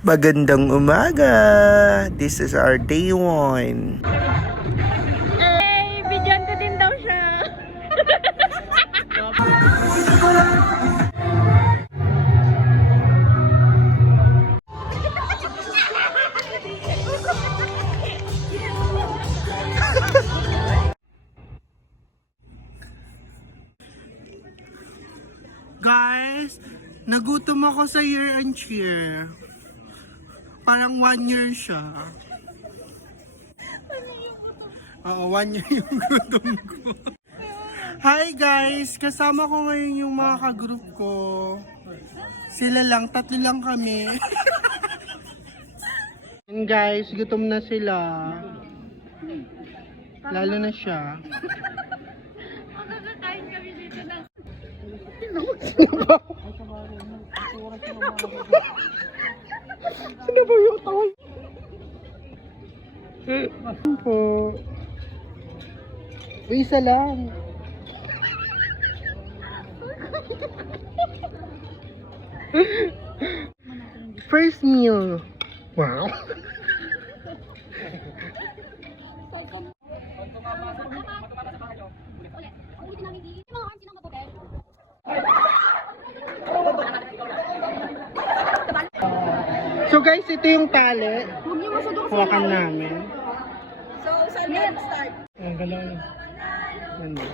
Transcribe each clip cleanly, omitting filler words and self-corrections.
Magandang umaga! This is our day 1. Eh, bigyan ko din daw siya. Guys, nagutom ako sa year and cheer. Parang 1 year siya. Oo, 1 year yung gutom ko. Hi guys! Kasama ko ngayon yung mga ka-group ko. Sila lang, 3 lang kami. And guys, gutom na sila. Lalo na siya. Makakakain kami dito ng... Sino ba yung tawag? Po. Isa lang. First meal. Wow. So guys, ito yung tali. Hawakan namin. So, saan na start? Ang galang. Ano?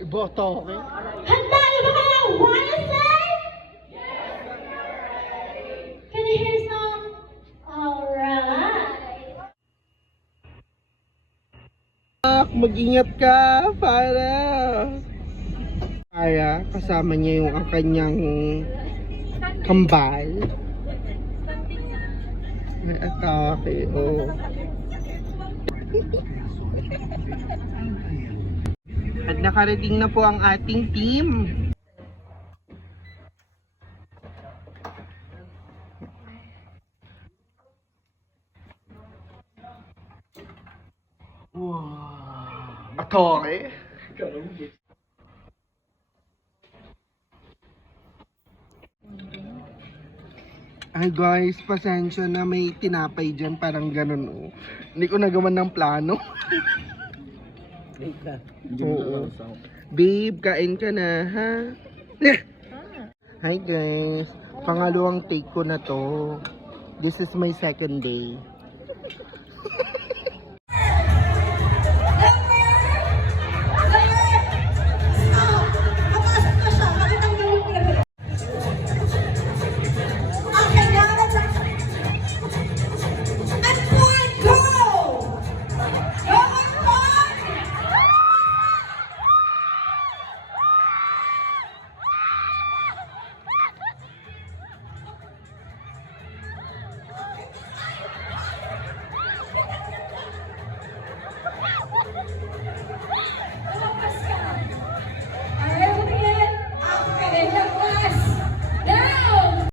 Iboto ako eh. Handa na ba kayo? Wanna say? Can you hear some? Alright. Mag-ingat ka para kasama niya yung ang kanyang kambal. May atake, oh. At nakarating na po ang ating team. Wow. Atake? Ay guys, pasensya na, may tinapay dyan, parang ganun oh. Hindi ko nagawan ng plano. Oo. Babe, kain ka na, ha? Hi guys, pangalawang take ko na to. This is my second day.